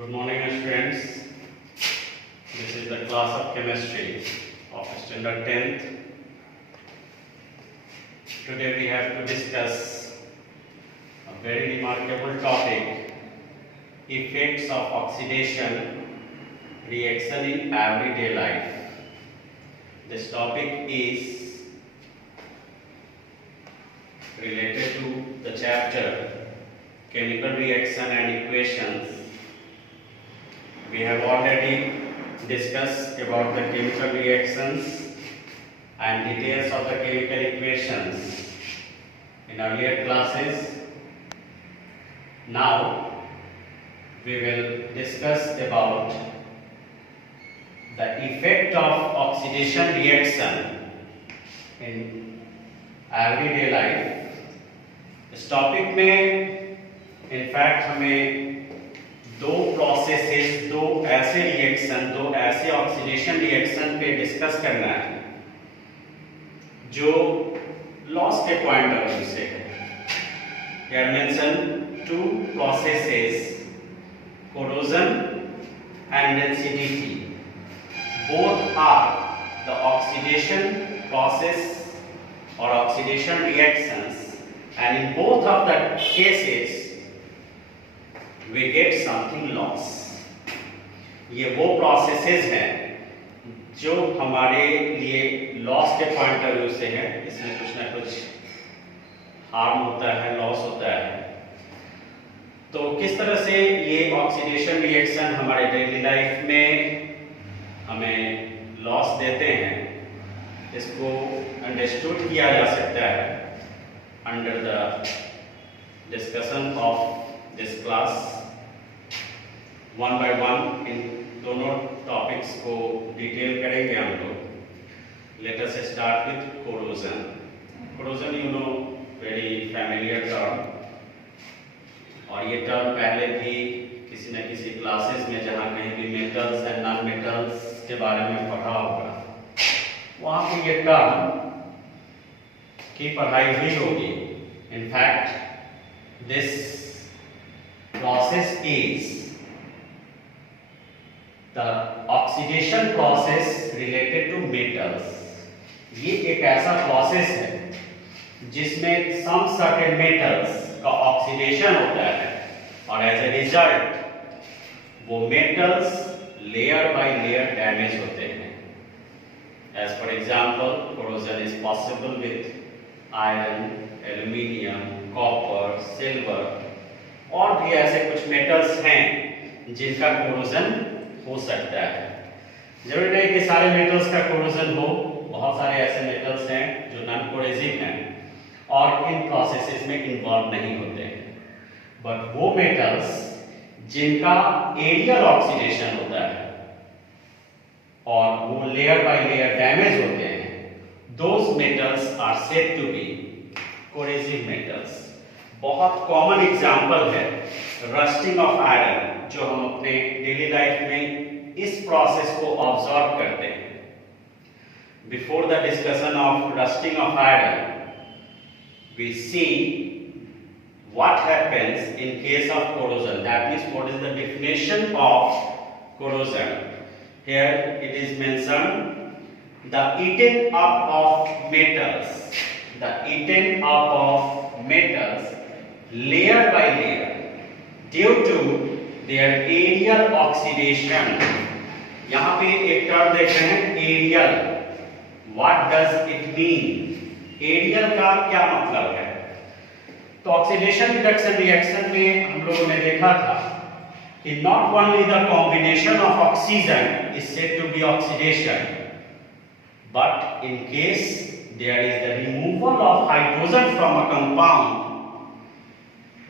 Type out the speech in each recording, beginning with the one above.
Good morning, students. This is the class of chemistry of standard 10th. Today we have to discuss a very remarkable topic: effects of oxidation reaction in everyday life. This topic is related to the chapter chemical reaction and equations. We have already discussed about the chemical reactions and details of the chemical equations in earlier classes. Now we will discuss about the effect of oxidation reaction in everyday life. इस topic में in fact हमें दो ऐसे oxidation reaction पे discuss करना है जो loss के पॉइंट ऑफ व्यू से है. Here mentioned two processes, corrosion and acidity. Both are the oxidation process or oxidation reactions, and in both of the cases we get something loss. ये वो processes हैं जो हमारे लिए लॉस के पॉइंट ऑफ व्यू से है. इसमें कुछ ना कुछ हार्म होता है, लॉस होता है. तो किस तरह से ये ऑक्सीडेशन रिएक्शन हमारे डेली लाइफ में हमें लॉस देते हैं, इसको अंडरस्टूड किया जा सकता है under the discussion of this class. One by one in दोनों टॉपिक्स को डिटेल करेंगे हम लोग. Let us start with corrosion. Corrosion you know very familiar term, और ये टर्म पहले भी किसी न किसी क्लासेस में जहाँ कहीं भी मेटल्स एंड नॉन मेटल्स के बारे में पढ़ा होगा, वहाँ पे ये टर्म की पढ़ाई हुई होगी. In fact this process is the oxidation process related to metals. ये एक ऐसा प्रोसेस है जिसमें some certain metals का ऑक्सीडेशन होता है, और एज ए रिजल्ट वो metals layer by layer damage होते हैं. As for example, corrosion is possible with iron, aluminium, copper, silver, और भी ऐसे कुछ मेटल्स हैं जिनका कोरोजन हो सकता है. जरूरी नहीं कि सारे मेटल्स का कोरोजन हो. बहुत सारे ऐसे मेटल्स हैं जो नॉन कोरेसिव हैं और इन प्रोसेसेस में इन्वॉल्व नहीं होते हैं. बट वो मेटल्स जिनका एरियल ऑक्सीडेशन होता है और वो लेयर बाय लेयर डैमेज होते हैं, those metals are said to be corrosive metals. बहुत कॉमन एग्जाम्पल है रस्टिंग ऑफ आयरन, जो हम अपने डेली लाइफ में इस प्रोसेस को ऑब्जर्व करते हैं. Before the discussion of rusting of iron, we see what happens in case of corrosion. That means what is the definition of corrosion. Here it is mentioned the eating up of metals, the eating up of metals layer by layer due to their aerial oxidation. यहाँ पे एक term देख रहे हैं, aerial. What does it mean? Aerial का क्या मतलब है? तो ऑक्सीडेशन रिडक्शन रिएक्शन में हम लोगों ने देखा था कि not only the combination of oxygen is said to be oxidation, but in case there is the removal of hydrogen from a compound,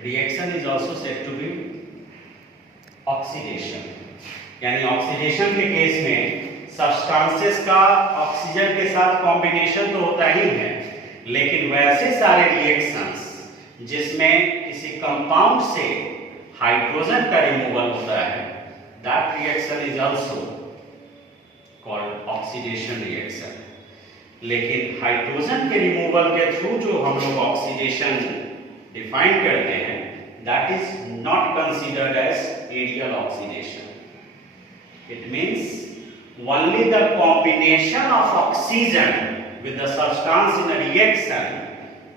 reaction is also said to be oxidation. यानी oxidation के case में substances का oxygen के साथ combination तो होता ही है, लेकिन वैसे सारे रिएक्शंस जिसमें किसी कंपाउंड से हाइड्रोजन का रिमूवल होता है, that reaction is also called oxidation reaction. लेकिन हाइड्रोजन के रिमूवल के थ्रू जो हम लोग ऑक्सीडेशन डिफाइन करते हैं, that is not considered as aerial oxidation. It means only the combination of oxygen with the substance in a reaction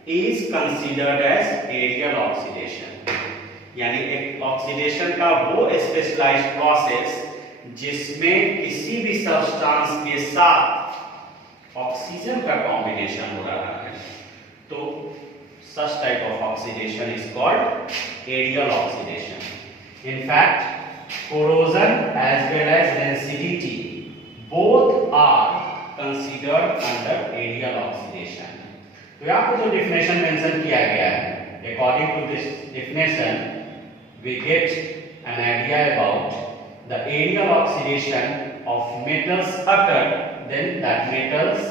is considered as aerial oxidation. यानी एक ऑक्सीडेशन का वो स्पेशलाइज्ड प्रोसेस जिसमें किसी भी सब्सटेंस के साथ ऑक्सीजन का कॉम्बिनेशन हो रहा है, तो such type of oxidation is called aerial oxidation. In fact, corrosion as well as rancidity both are considered under aerial oxidation. तो यहाँ पर जो definition mention किया गया है, according to this definition, we get an idea about the aerial oxidation of metals occur then that metals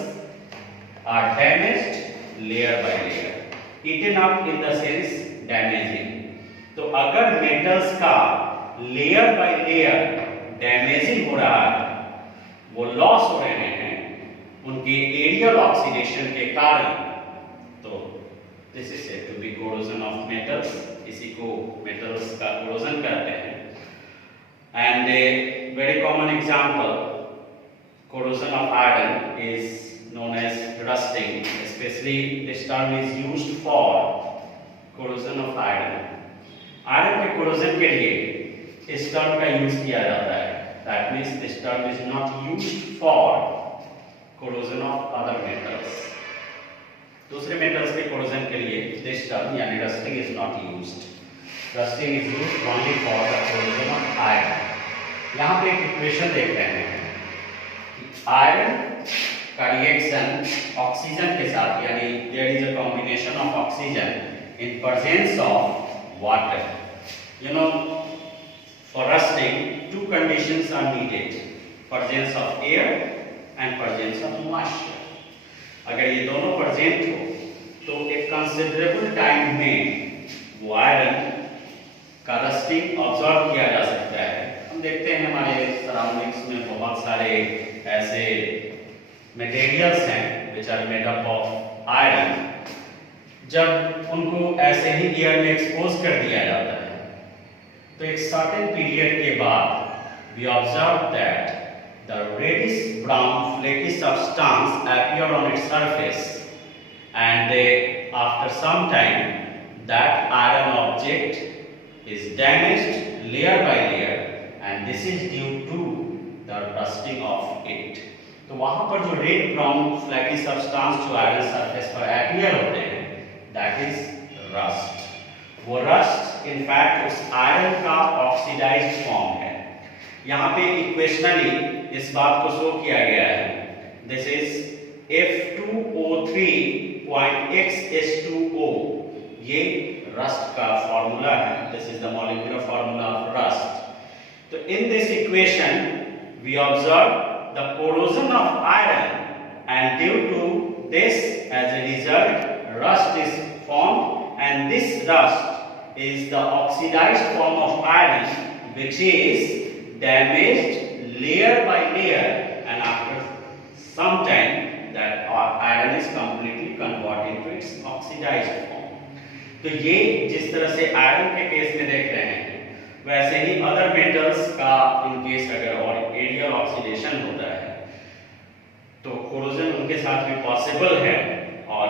are damaged layer by layer. Eaten up in the sense damaging. तो अगर metals का layer by layer damaging हो रहा है, वो loss हो रहे हैं उनके एरियल ऑक्सीडेशन के कारण, तो this is said to be corrosion of metals. इसी को मेटल्स का कोरोजन कहते हैं. And a very common example corrosion of iron is known as rusting. Especially this term is used for corrosion of iron. Iron के corrosion के लिए इस term का यूज किया जाता है. That means this term is not used for corrosion of other metals. दूसरे metals के corrosion के लिए this term यानी rusting is not used. Rusting is used only for the corrosion of iron. यहाँ पे एक equation देख रहे हैं. आयरन का रिएक्शन ऑक्सीजन के साथ, यानी there is a combination of oxygen in presence of water. You know, for rusting two conditions are needed, presence of air and presence of moisture. अगर ये दोनों प्रेजेंट हो तो एक कंसिडरेबल टाइम में वो आयरन का रस्टिंग ऑब्जर्व किया जा सकता है. हम देखते हैं हमारे सराउंडिंग्स में बहुत सारे ऐसे मटेरियल्स हैं which are made up of iron. जब उनको ऐसे ही एयर में एक्सपोज कर दिया जाता है तो एक सर्टेन पीरियड के बाद we observe that the reddish brown flaky substance appear on its surface, and after some time that iron object is damaged layer by layer, and this is due to the rusting of it. तो वहां पर जो red brown flaky substance जो iron surface पर appear होते हैं, that is rust. वो rust in fact उस आयरन का ऑक्सीडाइज्ड फॉर्म है. यहाँ पे इक्वेशनली इस बात को शो किया गया है. This is F2O3.XH2O. ये रस्ट का फॉर्मूला है. This is the molecular formula of rust. तो in this equation we observe the corrosion of iron, and due to this, as a result, rust is formed, and this rust is the oxidized form of iron which is damaged layer by layer, and after some time that iron is completely converted into its oxidized form. तो ये जिस तरह से iron के case में देख रहे हैं, वैसे ही अदर मेटल्स का इन केस अगर और एरियल ऑक्सीडेशन होता है तो कोरोजन उनके साथ भी पॉसिबल है, और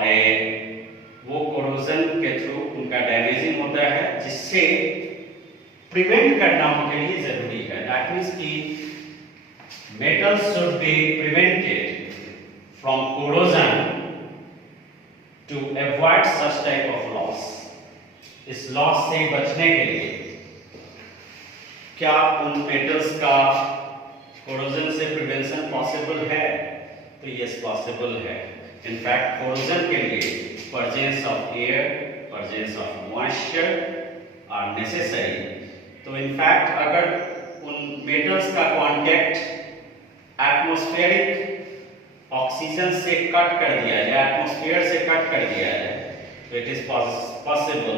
वो कोरोजन के थ्रू उनका डैमेजिंग होता है, जिससे प्रिवेंट करना उनके लिए जरूरी है. दैट मींस कि metals should be prevented from corrosion to avoid such type of loss. इस लॉस से बचने के लिए क्या उन मेटल्स का कोरोजन से प्रिवेंशन पॉसिबल है? तो यस, पॉसिबल है. इनफैक्ट कोरोजन के लिए presence of air, presence of moisture are necessary. तो इनफैक्ट अगर उन मेटल्स का कांटेक्ट एटमॉस्फेरिक ऑक्सीजन से कट कर दिया जाए, एटमॉस्फेयर से कट कर दिया जाए, तो it is possible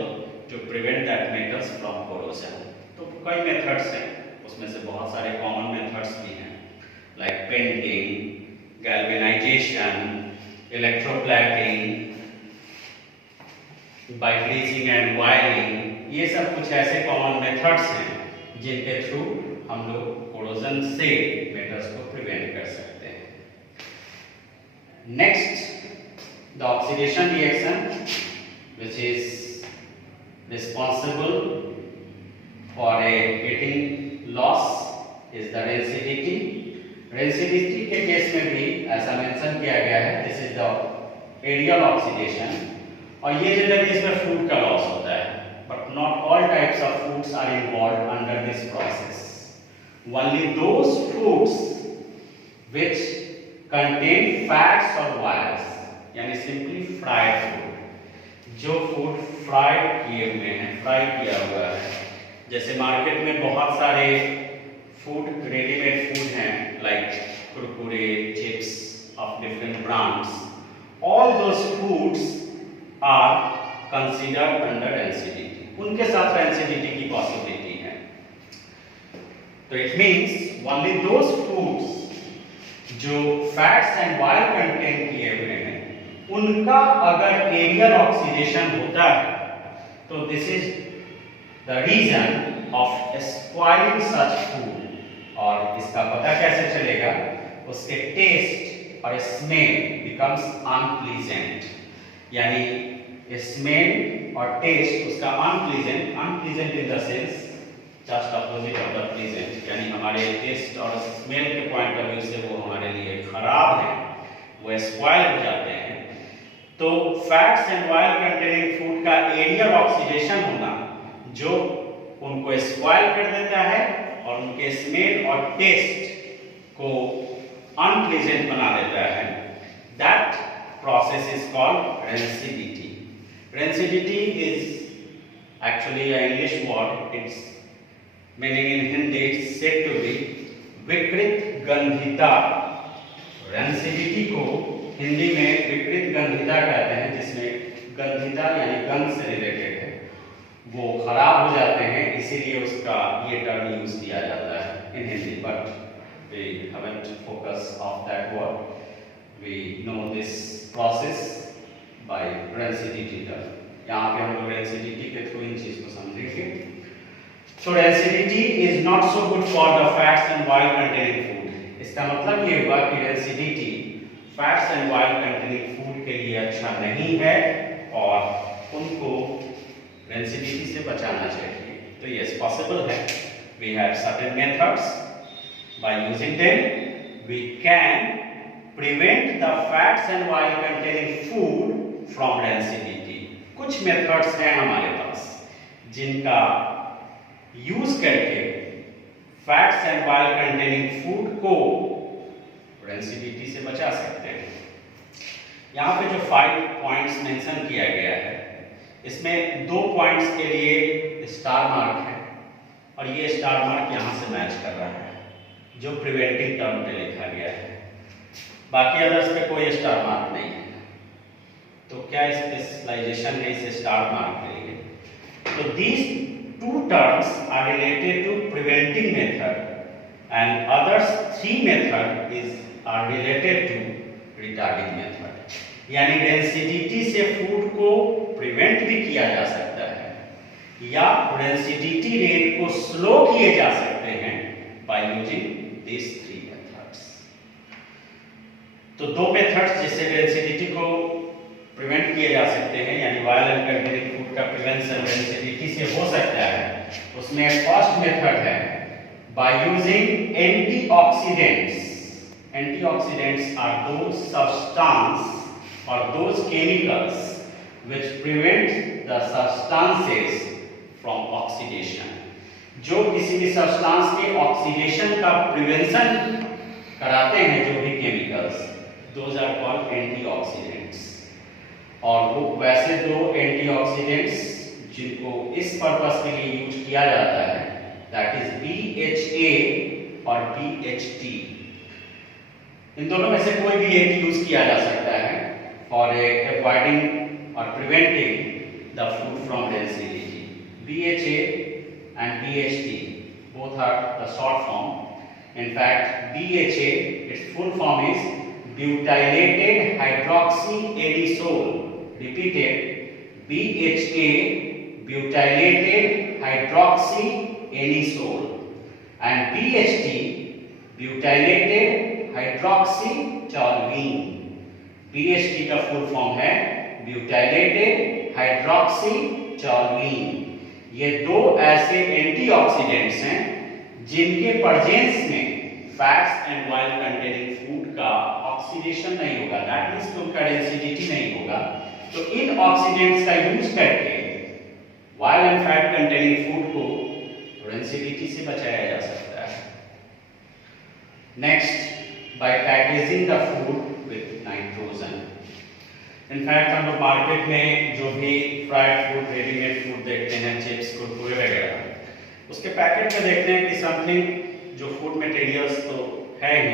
to prevent that metals from corrosion. तो कई मेथड्स हैं, उसमें से बहुत सारे कॉमन मेथड्स भी हैं, like painting, galvanization, electroplating, by freezing and boiling. ये सब कुछ ऐसे कॉमन मेथड्स हैं जिनके थ्रू हम लोग कोरोजन से मेटल्स को प्रिवेंट कर सकते हैं। Next, the oxidation reaction which is responsible for a heating loss is the rancidity. Rancidity के केस में भी ऐसा मेंशन किया गया है, this is the aerial oxidation, और ये जनरली इसमें फूड का लॉस होता है, but not all types of foods are involved under this process. Only those foods which contain fats or oils, यानी simply fried food, जो फूड फ्राई किए हुए हैं, फ्राई किया हुआ है। जैसे मार्केट में बहुत सारे फूड, रेडीमेड फूड हैं, like Kurkure, chips of different brands, all those foods are considered under rancidity, उनके साथ रेंसिडिटी की पॉसिबिलिटी है। तो it means only those foods जो फैट्स एंड ऑयल कंटेन किए हुए हैं, उनका अगर एरियल ऑक्सीडेशन होता है तो this is the reason of spoiling such food. और इसका पता कैसे चलेगा? उसके टेस्ट और स्मेल बिकम्स अनप्लीजेंट, यानी स्मेल और टेस्ट उसका unpleasant, unpleasant in the sense just opposite of the pleasant, यानी हमारे टेस्ट और स्मेल के पॉइंट ऑफ व्यू से वो हमारे लिए खराब है, वो स्पॉइल हो जाते हैं। तो fats and oil containing food का एरियल ऑक्सीडेशन होना जो उनको स्पॉइल कर देता है और उनके स्मेल और टेस्ट को अनप्लीजेंट बना देता है, that process is called rancidity. Rancidity is actually an English word, its meaning in Hindi is said to be विकृत गंधिता। रेंसिडिटी को हिंदी में विकृत गंधिता कहते हैं, जिसमें गंधिता यानी गंध से रिलेटेड है, वो खराब हो जाते हैं, इसीलिए उसका ये टर्म यूज किया जाता है in Hindi, but we haven't focus of that word, we know this process by rancidity term. यहाँ पे हम लोग रेंसिडिटी के थ्रू इन चीज को समझेंगे। So rancidity is not so good for the fats and oil containing food. इसका मतलब ये हुआ कि rancidity fats and oil containing food के लिए अच्छा नहीं है और उनको रेंसिडिटी से बचाना चाहिए। तो यस, पॉसिबल है, we have certain methods, by using them we can prevent the fats and oil containing food from rancidity. कुछ मेथड्स हैं हमारे पास जिनका यूज करके fats and oil containing food को रेंसिडिटी से बचा सकते हैं। यहाँ पे जो 5 पॉइंट्स मेंशन किया गया है, इसमें 2 पॉइंट्स के लिए स्टार मार्क है और ये स्टार मार्क यहाँ से मैच कर रहा है, जो प्रिवेंटिंग टर्म पे लिखा गया है। बाकी अदर्स पे कोई स्टार मार्क नहीं है। तो क्या स्पेशलाइजेशन है इस स्टार मार्क के लिए? तो these 2 terms are related to preventing method and others 3 method are related to retarding method। यानी रेंसिडिटी से फूड को प्रिवेंट भी किया जा सकता है या रेंसिडिटी रेट को स्लो किए जा सकते हैं बाय यूजिंग दिस 3 मेथड्स। तो 2 मेथड्स जिससे रेंसिडिटी को प्रिवेंट किए जा सकते हैं, यानी ऑयल एंड कंटेनिंग फूड का प्रिवेंशन रेंसिडिटी से हो सकता है। उसमें फर्स्ट मेथड है by using antioxidants. Antioxidants are those substances or those chemicals which prevent the substances from oxidation। जो किसी भी सब्सटेंस के ऑक्सीडेशन का प्रिवेंशन कराते हैं, जो भी chemicals, those are called antioxidants। और वो वैसे 2 एंटीऑक्सीडेंट्स जिनको इस पर्पस के लिए यूज किया जाता है, दैट इज BHA और BHT। इन दोनों में से कोई भी एक यूज किया जा सकता है फॉर अवॉइडिंग और preventing the food from rancidity. BHA and BHT both are the short form। In fact, BHA, its full form is butylated hydroxyadisole। Repeated, BHA butylated hydroxyanisole, and BHT, butylated hydroxytoluene. BHT का full form है butylated hydroxytoluene। ये दो ऐसे antioxidants हैं जिनके presence में fats and oil containing food का oxidation नहीं होगा, दैट मींस उनका डेंसिटी नहीं होगा। तो इन ऑक्सीडेंट्स का यूज करके oil and fat containing food को डेंसिटी से बचाया जा सकता है। Next, by packaging the food with nitrogen. In fact हम लोग मार्केट में जो भी फ्राइड फूड, रेडीमेड फूड देखते हैं, चिप्स, कुरकुरे वगैरह, उसके पैकेट में देखते हैं कि समथिंग जो फूड मटेरियल्स तो है ही,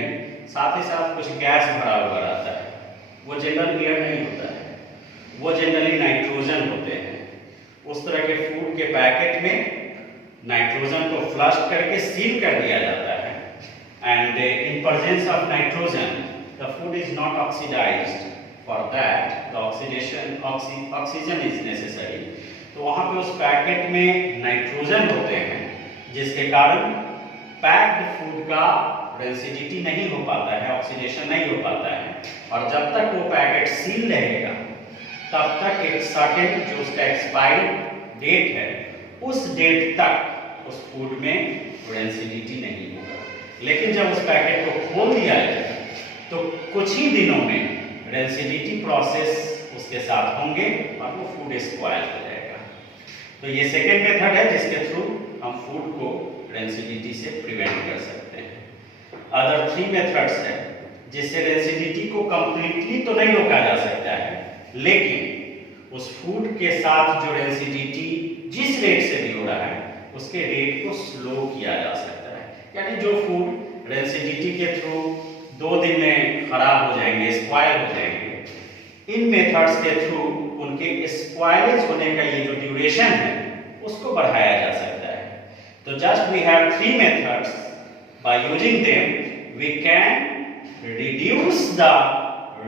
साथ ही साथ कुछ गैस भरा हुआ रहता है। वो जनरल एयर नहीं होता है, वो जनरली नाइट्रोजन होते हैं। उस तरह के फूड के पैकेट में नाइट्रोजन को फ्लश करके सील कर दिया जाता है, and in presence of nitrogen the food is not oxidised, for that the oxygen is necessary. तो वहाँ पे उस पैकेट में नाइट्रोजन होते हैं, जिसके कारण पैक्ड फूड का डेंसिटी नहीं हो पाता है, ऑक्सीडेशन नहीं हो पाता है, और जब तक वो पैकेट सील रहेगा तब तक एक सर्टेन जो उसका एक्सपायरी डेट है, उस डेट तक उस फूड में डेंसिटी नहीं होगा। लेकिन जब उस पैकेट को खोल दिया जाएगा तो कुछ ही दिनों में डेंसिटी प्रोसेस उसके साथ होंगे और वो फूड स्पॉइल हो जाएगा। तो ये सेकेंड मेथड है जिसके थ्रू हम फूड को डेंसिटी से प्रिवेंट कर सकते हैं। अदर 3 मेथड्स है जिससे डेंसिटी को कंप्लीटली तो नहीं रोका जा सकता है, लेकिन उस फूड के साथ जो डेंसिटी जिस रेट से भी हो रहा है उसके रेट को स्लो किया जा सकता है। यानी जो फूड डेंसिटी के थ्रू 2 दिन में खराब हो जाएंगे, स्पॉइल हो जाएंगे, इन मेथड्स के थ्रू उनके स्पॉइलेज होने का ये जो ड्यूरेशन है उसको बढ़ाया जा सकता है। तो just we have 3 methods, by using them we can reduce the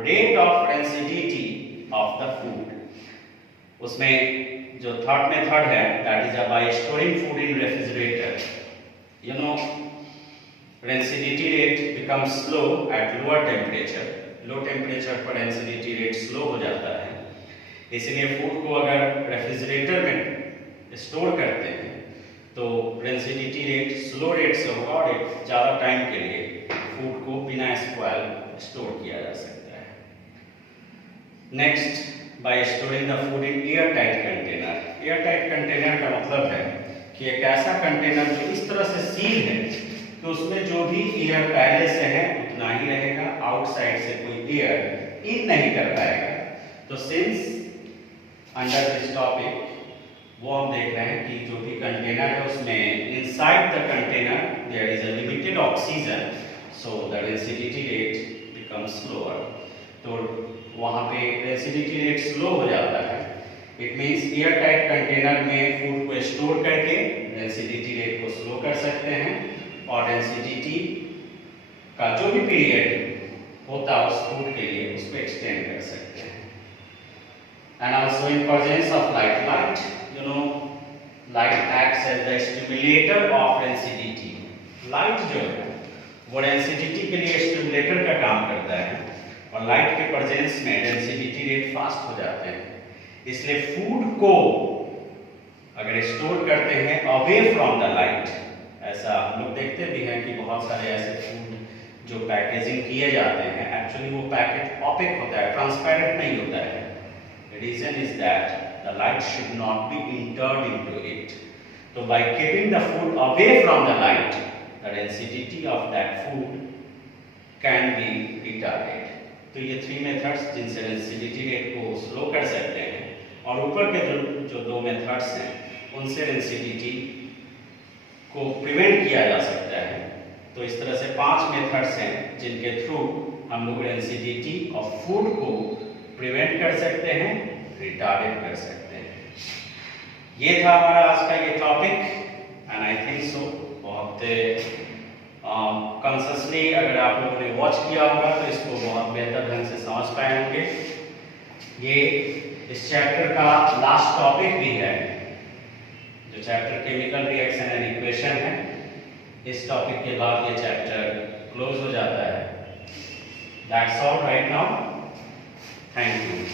rate of density of the food. उसमें जो थर्ड मेथड है that is by storing food in refrigerator. You know density rate becomes slow at lower temperature. Low temperature पर density rate slow हो जाता है, इसलिए food को अगर रेफ्रिजरेटर में स्टोर करते हैं तो डेंसिटी रेट स्लो रेट से होगा और एक ज़्यादा टाइम के लिए फूड को बिना स्पॉइल स्टोर किया जा सकता है। Next, bye storing the food in air tight container. Air tight container का मतलब है कि एक ऐसा कंटेनर जो इस तरह से सील है कि उसमें जो भी एयर पहले से है उतना ही रहेगा, आउटसाइड से कोई एयर इन नहीं कर पाएगा। तो सिंस अंडर दिस टॉपिक वो हम देख रहे हैं कि जो भी कंटेनर है उसमें inside the container there is a limited oxygen, so the density rate becomes slower. तो वहाँ पे डेंसिटी रेट स्लो हो जाता है। It means air tight container में फूड को स्टोर करके डेंसिटी रेट को स्लो कर सकते हैं और डेंसिटी का जो भी पीरियड होता है उस फूड के लिए उसको एक्सटेंड कर सकते हैं। And also in presence of light, you know, light acts as the stimulator of density. Light जो है वो डेंसिटी के लिए स्टिमुलेटर का काम करता है और लाइट के प्रेजेंस में डेंसिटी रेट फास्ट हो जाते हैं। इसलिए फूड को अगर स्टोर करते हैं अवे फ्रॉम द लाइट, ऐसा हम लोग देखते भी हैं कि बहुत सारे ऐसे फूड जो पैकेजिंग किए जाते हैं एक्चुअली वो पैकेट ऑपेक होता है, ट्रांसपेरेंट नहीं होता है। Reason is that the light should not be entered into it. So by keeping the food away from the light, the density of that food can be retarded. तो ये 3 methods जिनसे density rate को slow कर सकते हैं और ऊपर के जो 2 मेथड्स हैं उनसे डेंसिटी को प्रिवेंट किया जा सकता है। तो इस तरह से 5 मेथड्स हैं जिनके थ्रू हम लोग डेंसिटी ऑफ फूड को प्रिवेंट कर सकते हैं, रिटार्डेड कर सकते हैं। ये था हमारा आज का ये topic and I think so बहुत कॉन्शियसली अगर आप लोगों ने वॉच किया होगा तो इसको बहुत बेहतर ढंग से समझ पाए होंगे। ये इस चैप्टर का लास्ट टॉपिक भी है जो chapter chemical reaction and equation है, इस टॉपिक के बाद ये चैप्टर क्लोज हो जाता है। That's all right now, thank you.